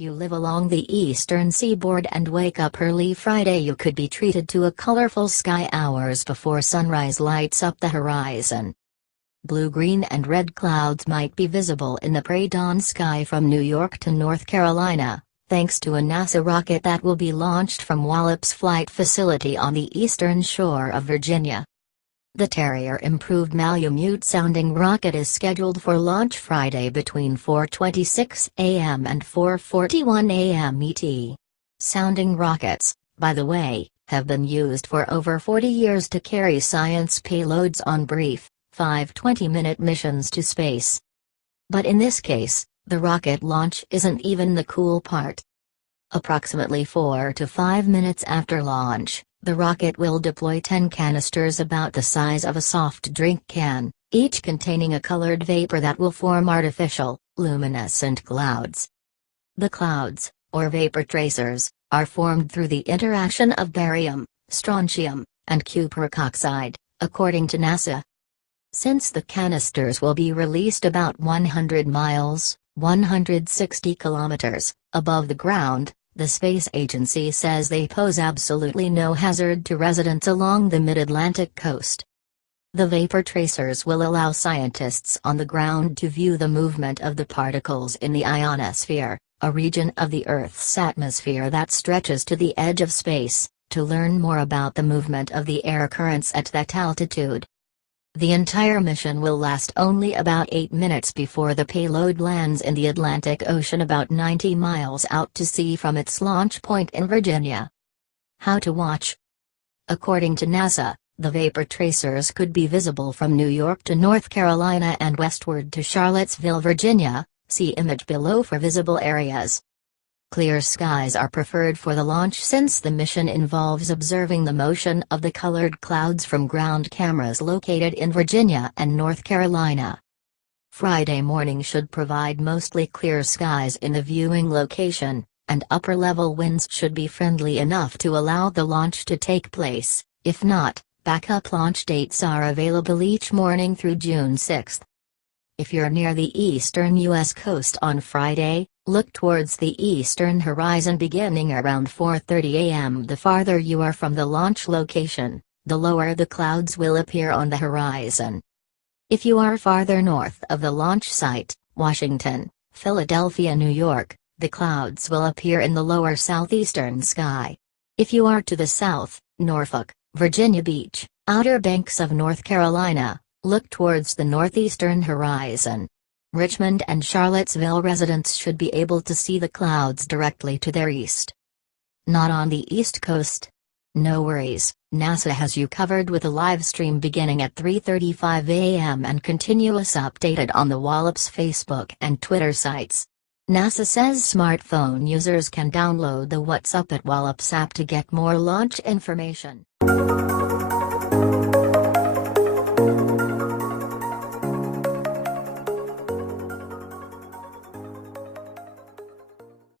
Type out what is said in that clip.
If you live along the Eastern Seaboard and wake up early Friday, you could be treated to a colorful sky hours before sunrise lights up the horizon. Blue, green and red clouds might be visible in the pre-dawn sky from New York to North Carolina, thanks to a NASA rocket that will be launched from Wallops Flight Facility on the eastern shore of Virginia. The Terrier-Improved Malumute sounding rocket is scheduled for launch Friday between 4:26 a.m. and 4:41 a.m. ET. Sounding rockets, by the way, have been used for over 40 years to carry science payloads on brief, 5-20-minute missions to space. But in this case, the rocket launch isn't even the cool part. Approximately 4 to 5 minutes after launch, the rocket will deploy 10 canisters about the size of a soft drink can, each containing a colored vapor that will form artificial, luminescent clouds. The clouds, or vapor tracers, are formed through the interaction of barium, strontium, and cupric oxide, according to NASA. Since the canisters will be released about 100 miles, 160 kilometers, above the ground, the space agency says they pose absolutely no hazard to residents along the mid-Atlantic coast. The vapor tracers will allow scientists on the ground to view the movement of the particles in the ionosphere, a region of the Earth's atmosphere that stretches to the edge of space, to learn more about the movement of the air currents at that altitude. The entire mission will last only about 8 minutes before the payload lands in the Atlantic Ocean about 90 miles out to sea from its launch point in Virginia. How to watch? According to NASA, the vapor tracers could be visible from New York to North Carolina and westward to Charlottesville, Virginia. See image below for visible areas. Clear skies are preferred for the launch since the mission involves observing the motion of the colored clouds from ground cameras located in Virginia and North Carolina. Friday morning should provide mostly clear skies in the viewing location, and upper-level winds should be friendly enough to allow the launch to take place. If not, backup launch dates are available each morning through June 6. If you're near the eastern U.S. coast on Friday, look towards the eastern horizon beginning around 4:30 a.m. The farther you are from the launch location, the lower the clouds will appear on the horizon. If you are farther north of the launch site, Washington, Philadelphia, New York, the clouds will appear in the lower southeastern sky. If you are to the south, Norfolk, Virginia Beach, Outer Banks of North Carolina, look towards the northeastern horizon. Richmond and Charlottesville residents should be able to see the clouds directly to their east. Not on the East Coast? No worries, NASA has you covered with a live stream beginning at 3:35 a.m. and continuous updated on the Wallops Facebook and Twitter sites. NASA says smartphone users can download the What's Up at Wallops app to get more launch information.